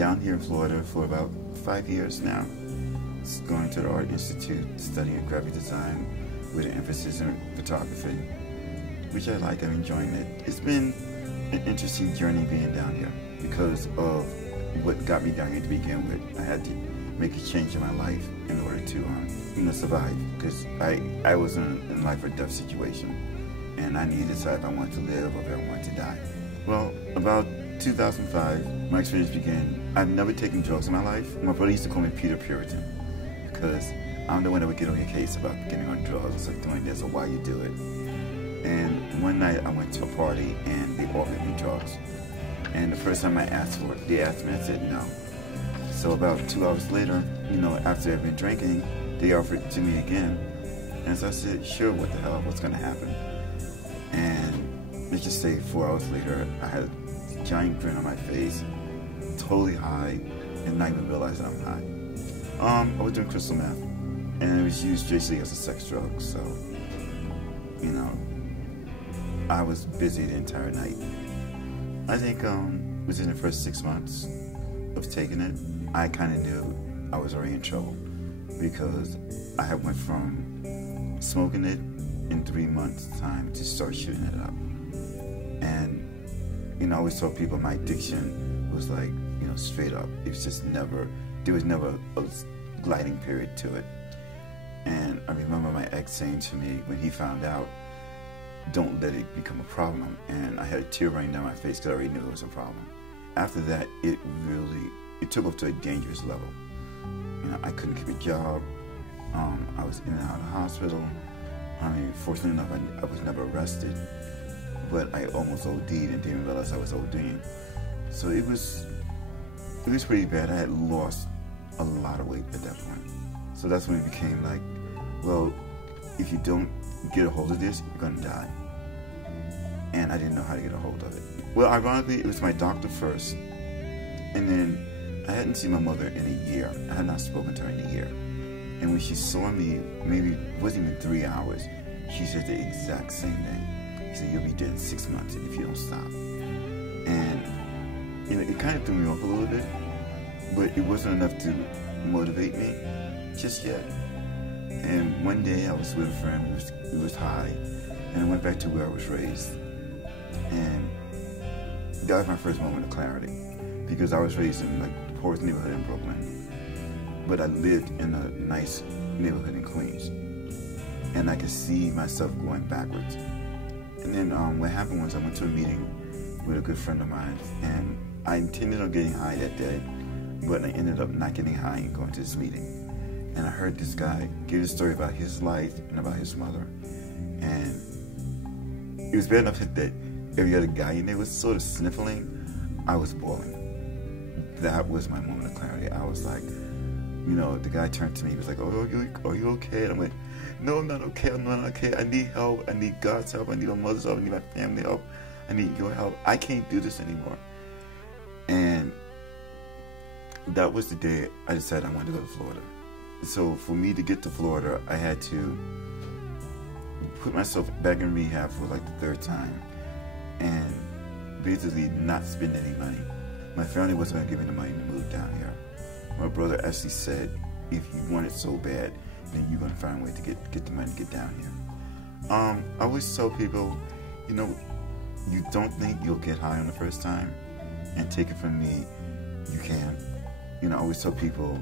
down here in Florida for about 5 years now. Going to the Art Institute, studying graphic design with an emphasis in photography, which I like. I'm enjoying it. It's been an interesting journey being down here because of what got me down here to begin with. I had to make a change in my life in order to survive, because I was in a life or death situation, and I needed to decide if I wanted to live or if I wanted to die. Well, about 2005, my experience began. I've never taken drugs in my life. My brother used to call me Peter Puritan, because I'm the one that would get on your case about getting on drugs or doing this or why you do it. And one night I went to a party and they offered me drugs. And the first time I asked for it, they asked me, I said no. So about 2 hours later, after I've been drinking, they offered it to me again. And so I said, sure, what the hell, what's gonna happen? And let's just say 4 hours later, I had a giant grin on my face, totally high, and not even realizing I'm high. I was doing crystal meth, and it was used strictly as a sex drug, so, I was busy the entire night. I think within the first 6 months of taking it, I kind of knew I was already in trouble, because I had went from smoking it in 3 months' time to start shooting it up. And, I always tell people my addiction was like, straight up. It was just there was never a gliding period to it. And I remember my ex saying to me when he found out, don't let it become a problem. And I had a tear running down my face because I already knew it was a problem. After that, it took off to a dangerous level. I couldn't keep a job. I was in and out of the hospital. Fortunately enough, I was never arrested, but I almost OD'd and didn't realize I was ODing. So it was pretty bad. I had lost a lot of weight at that point. So that's when it became like, well, if you don't get a hold of this, you're gonna die. And I didn't know how to get a hold of it. Well, ironically, it was my doctor first. And then I hadn't seen my mother in a year. I had not spoken to her in a year. And when she saw me, maybe it wasn't even 3 hours, she said the exact same thing. She said, you'll be dead in 6 months if you don't stop. And it kind of threw me off a little bit, but it wasn't enough to motivate me just yet. And one day I was with a friend, we was high, and I went back to where I was raised. And that was my first moment of clarity, because I was raised in the poorest neighborhood in Brooklyn, but I lived in a nice neighborhood in Queens. And I could see myself going backwards. And then what happened was I went to a meeting with a good friend of mine, and I intended on getting high that day, but I ended up not getting high and going to this meeting. And I heard this guy give a story about his life and about his mother. And it was bad enough that every other guy in there was sort of sniffling. I was bawling. That was my moment of clarity. I was like, the guy turned to me, he was like, oh, are you okay? And I went, no, I'm not okay, I'm not okay. I need help, I need God's help, I need my mother's help, I need my family help, I need your help. I can't do this anymore. And that was the day I decided I wanted to go to Florida. So for me to get to Florida, I had to put myself back in rehab for like the 3rd time and basically not spend any money. My family wasn't going to give me the money to move down here. My brother actually said, if you want it so bad, then you're going to find a way to get the money to get down here. I always tell people, you don't think you'll get high on the first time, and take it from me, you can. I always tell people,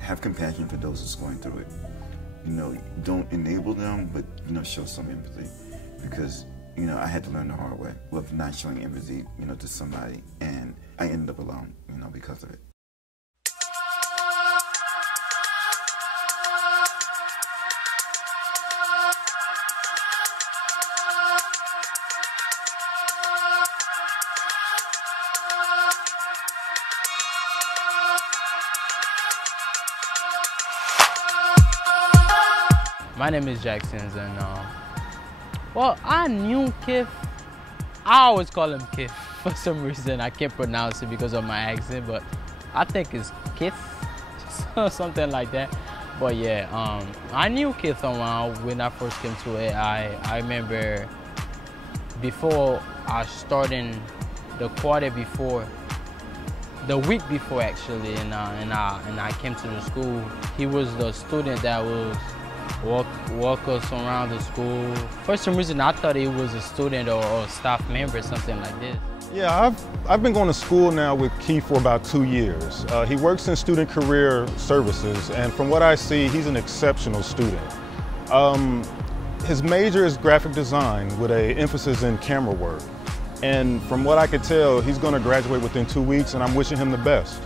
have compassion for those who's going through it. Don't enable them, but, show some empathy. Because, I had to learn the hard way of not showing empathy, to somebody. And I ended up alone, because of it. My name is Jackson, and well, I knew Kif. I always call him Kif for some reason. I can't pronounce it because of my accent, but I think it's Kif, something like that. But yeah, I knew Kif around when I first came to AI. I remember before I started the quarter before, the week before actually, and I came to the school. He was the student that was walk us around the school. For some reason, I thought he was a student or a staff member, something like this. Yeah, I've been going to school now with Keith for about 2 years. He works in student career services, and from what I see, he's an exceptional student. His major is graphic design with an emphasis in camera work. And from what I could tell, he's going to graduate within 2 weeks, and I'm wishing him the best.